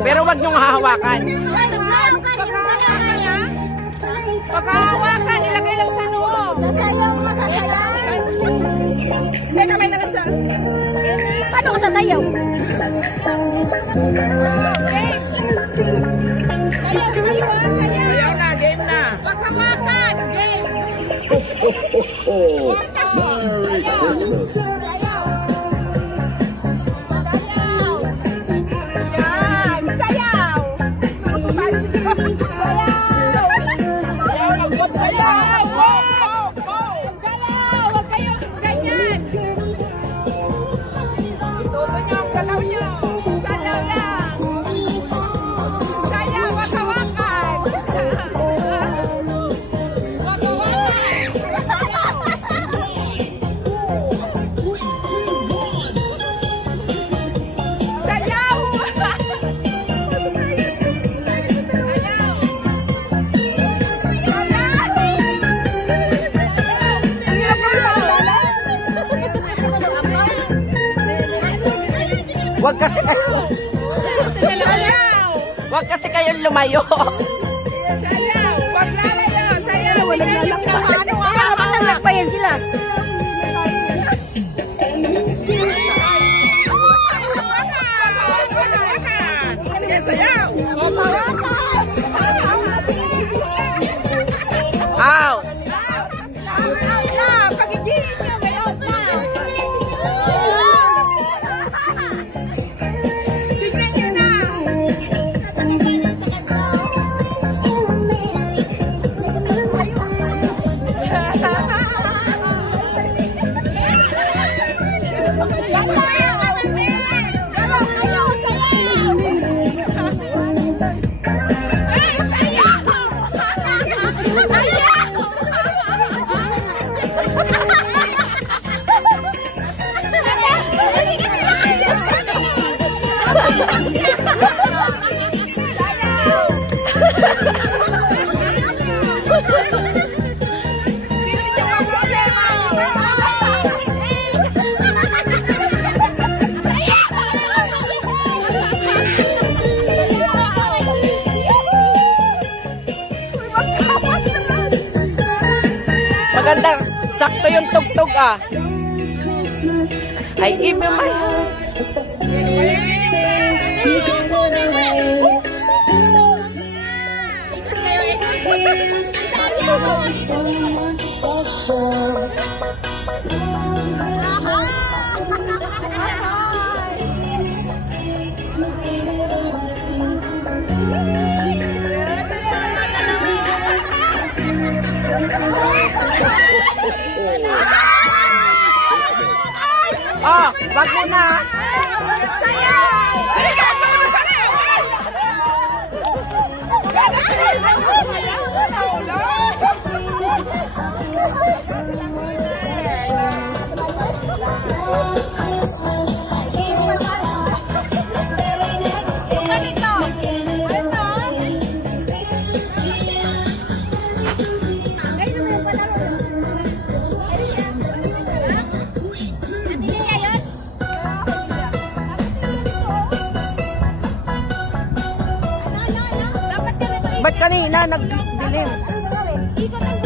Pero wag niyong hahawakan. Pag hahawakan, ilagay lang sa noo. Sasayaw makasayaw. Hindi kamay na sa... Paano ka sasayaw? Okay. Sayaw na, game na. Pag hawakan, game. Sayaw. Yan, sayaw. Wag kasi kayo. Wag kasi kayo lumayo. Sayaw! Wag lalayo! Sayaw! Walang lalakbayan. Habang naglakbayan sila. Sige, sayaw! Ow! Pagigilin nyo, may out na! Tignan nyo na! Maganda. Sakto yung tugtog ah. I give you my... Oh, wag mo na. Ba't kanina nagdilim? Ikot ang